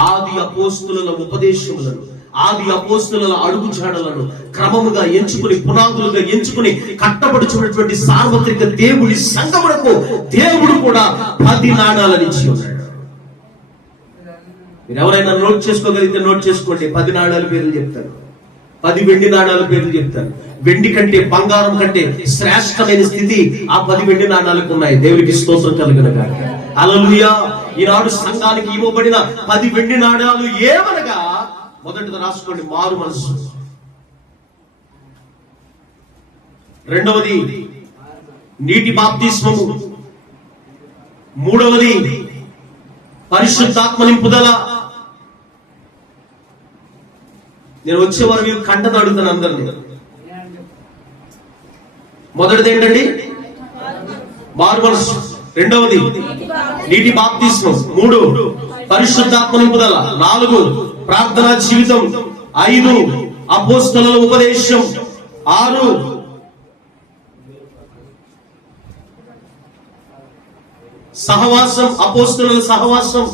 ఆది అపోస్తుల ఉపదేశములను, ఆది అపోస్తుల అడుగుజాడలను క్రమముగా ఎంచుకుని, పునాదులుగా ఎంచుకుని కట్టబడుచున్నటువంటి సార్వత్రిక దేవుడి సంఘమునకు దేవుడు కూడా 10 నాణాలను ఇచ్చి ఉన్నాడు. మీరు ఎవరైనా నోట్ చేసుకోగలిగితే నోట్ చేసుకోండి. 10 నాణాల పేర్లు చెప్తారు, 10 వెండి నాణాల పేర్లు చెప్తారు. వెండి కంటే, బంగారం కంటే శ్రేష్టమైన స్థితి ఆ 10 వెండి నాణాలకు ఉన్నాయి. దేవుడికి స్తోత్రం కలుగును గాక. హల్లెలూయా. ఈనాడు సంఘానికి ఇవ్వబడిన 10 వెండి నాణాలు ఏమనగా, మొదటిది రాసుకోండి, మారు మనసు. రెండవది నీటి బాప్తిస్మము. మూడవది పరిశుద్ధాత్మ నింపుదల. నేను వచ్చే వరకు కంటను అడుగుతాను అందరినీ. మొదటిది ఏంటండి? మారు మనసు. రెండవది నీటి బాప్తిస్మం. 3 పరిశుద్ధాత్మ నింపుదల. 4 ప్రార్థనా జీవితం. 5 అపోస్తలుల ఉపదేశం. 6 సహవాసం, అపోస్తలుల సహవాసం.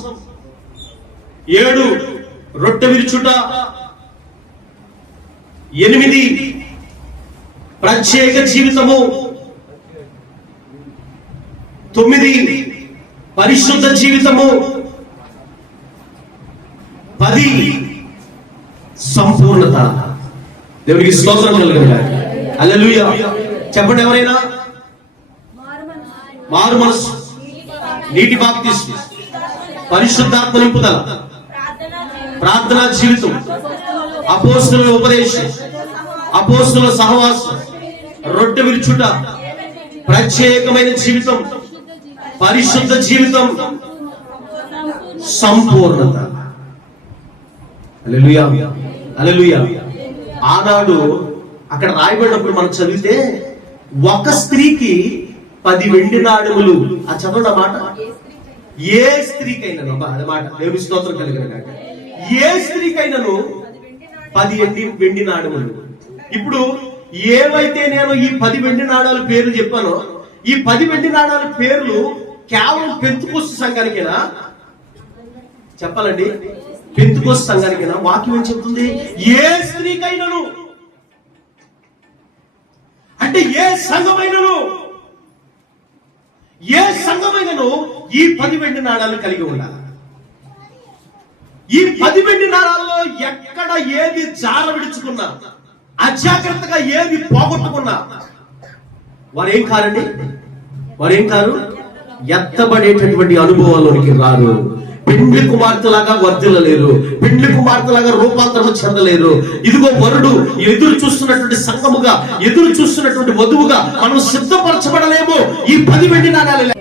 7 రొట్టె విరుచుట. 8 ప్రత్యేక జీవితము. 9 పరిశుద్ధ జీవితము. 10 సంపూర్ణత. దేవునికి స్తోత్రం కలుగును గాక. హల్లెలూయా. చెప్పండి ఎవరైనా. మారు మనసు, నీటి బాప్తిస్మం, పరిశుద్ధాత్మ నింపుదల, ప్రార్థనా జీవితం, అపోస్తలుల ఉపదేశం, అపోస్తలుల సహవాసం, రొట్టె విరుచుట, ప్రత్యేకమైన జీవితం, పరిశుద్ధ జీవితం, సంపూర్ణత. హల్లెలూయా, హల్లెలూయా. ఆనాడు అక్కడ రాయబడినప్పుడు మనం చదివితే, ఒక స్త్రీకి 10 వెండి నాణెములు. ఆ చదవండి మాట. ఏ స్త్రీకైనాను, అదే మాట, దేవుని స్తోత్రం కలిగిన కాక, ఏ స్త్రీకైనాను 10 వెండి నాణెములు. ఇప్పుడు ఏవైతే నేను ఈ 10 వెండి నాణాల పేర్లు చెప్పానో, ఈ 10 వెండి నాణాల పేర్లు కేవలం పెంతుకోస్తు సంఘానికేనా? చెప్పాలండి, పెంతుకోస్తు సంఘానికేనా? వాక్యం ఏం చెప్తుంది? ఏ స్త్రీకైనాను, అంటే ఏ సంఘమైనను, ఏ సంఘమైనను ఈ 10 వెండి నాణాలు కలిగి ఉండాలి. ఈ 10 వెండి నాణాల్లో ఎక్కడ ఏది జార విడుచుకున్నా, అజాగ్రత్తగా ఏది పోగొట్టుకున్నా వారేం కారండి, వారేం కారు, ఎత్తబడేటటువంటి అనుభవాల్లోనికి రారు. పెండ్లి కుమార్తెలాగా వర్ధిల్లలేరు, పెండ్లి కుమార్తెలాగా రూపాంతరం చెందలేరు. ఇదిగో వరుడు ఎదురు చూస్తున్నటువంటి సంఘముగా, ఎదురు చూస్తున్నటువంటి వధువుగా మనం సిద్ధపరచబడలేము ఈ 10 వెండి నాణాలు.